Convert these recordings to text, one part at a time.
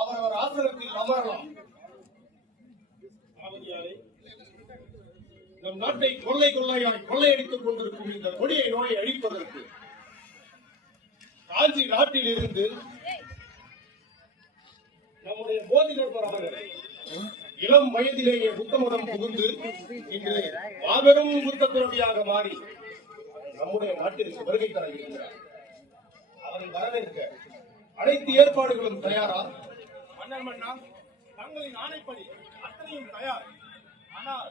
அவரவர் ஆசனத்தில் அமரலாம். நம் நாட்டை கொள்ளை கொள்ளையாய் கொள்ளையடித்துக் கொண்டிருக்கும் இந்த கொடிய நோயை அழிப்பதற்கு காஞ்சி நாட்டில் இருந்து நம்முடைய போதிதர்மர் அவர்கள் இளம் வயதிலேயே புத்த மதம் புகுந்து இன்று மாபெரும் புத்த துறவியாக மாறி நம்முடைய நாட்டிற்கு வருகை தர இருக்கிறார். அவரை வரவேற்க அனைத்து ஏற்பாடுகளும் தயாரா? மன்னர் மன்னா, தங்களின் ஆணைப்படி அத்தனையும் தயார். ஆனால்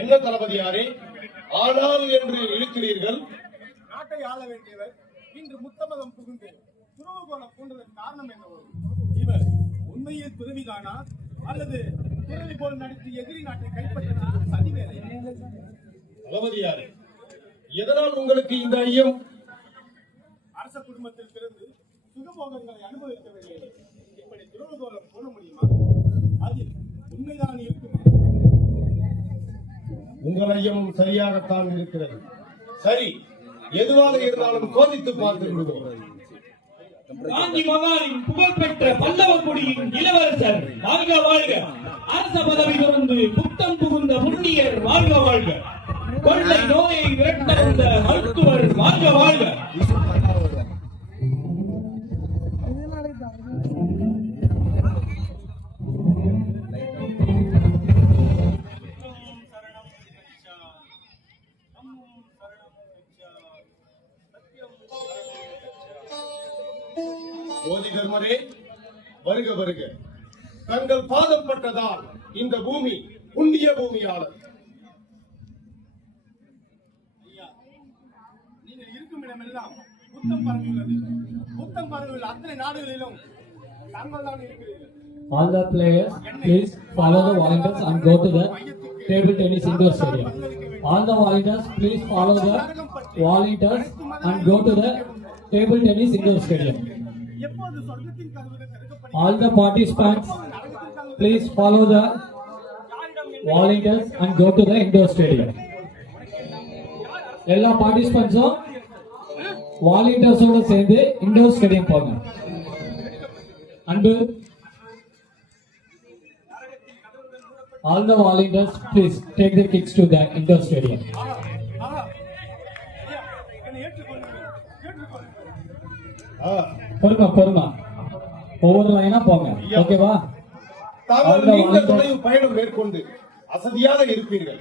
என்ன தளபதியாரே ஆனால் என்று இழுக்கிறீர்கள்? நாட்டை ஆள வேண்டியவர் இன்று முத்தமதம் புகுந்து துறவுகோலம் பூண்டதன் காரணம் என்னவோ? இவர் உண்மையில் துறவிதானா அல்லது துறவி போல் நடித்து எதிரி நாட்டை கைப்பற்ற சதிவேலை? தளபதியாரே, எதனால் உங்களுக்கு இந்த ஐயம்? அரச குடும்பத்தில் பிறந்து சுகபோகங்களை அனுபவிக்கவில்லை. இப்படி துறவுகோலம் பூண முடியுமா? அதில் உண்மைதான் இருக்குமா? உங்கள் ஐயமும் சரியாகத்தான் இருக்கிறது. சரி, எதுவாக இருந்தாலும் சோதித்து பார்த்து விடுவோம். காஞ்சி மகானின் புகழ்பெற்ற பல்லவ குடியின் இளவரசர் வாழ்க வாழ்க. அரச பதவி துறந்து புத்தம் புகுந்த முன்னியர் வாழ்க வாழ்க. கொள்ளை நோயை விரட்ட வந்த மருத்துவர் வாழ்க வாழ்க. போதிதர்மரே, வருக வருக. தங்கள் பாதம் பட்டதால் இந்த பூமி புண்ணிய பூமியாளர். ஐயா, நீங்கள் இருக்கும் இடமெல்லாம் புத்தம் பரவியுள்ளது. புத்தம் பரவியுள்ள அத்தனை நாடுகளிலும் தாங்கள் தான் இருக்கிறீர்கள். All the players, please follow the volunteers and go to the table tennis indoor stadium. All the volunteers, please follow the volunteers and go to the table tennis indoor stadium. எப்போது சொர்க்கத்தின் கதவுகள் திறக்கப்படும்? All the participants, please follow the volunteers and go to the indoor stadium. எல்லா பார்ட்டிசிபென்ட்ஸும் வாலண்டியர்ஸோட சேர்ந்து indoor stadium போங்க. அன்பு, all the volunteers, please take the kids to the indoor stadium. பொறுமா ஒவ்வொரு லைனா போங்க. ஓகேவா? தாங்கள் நீண்ட தொலைவு பயணம் மேற்கொண்டு அசதியாக இருப்பீர்கள்.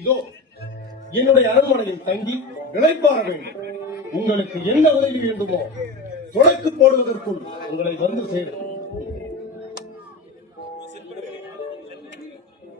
இதோ என்னுடைய அரண்மனையில் தங்கி இளைப்பாற வேண்டும். உங்களுக்கு என்ன உதவி வேண்டுமோ தொடக்கு போடுவதற்குள் உங்களை வந்து சேரும்.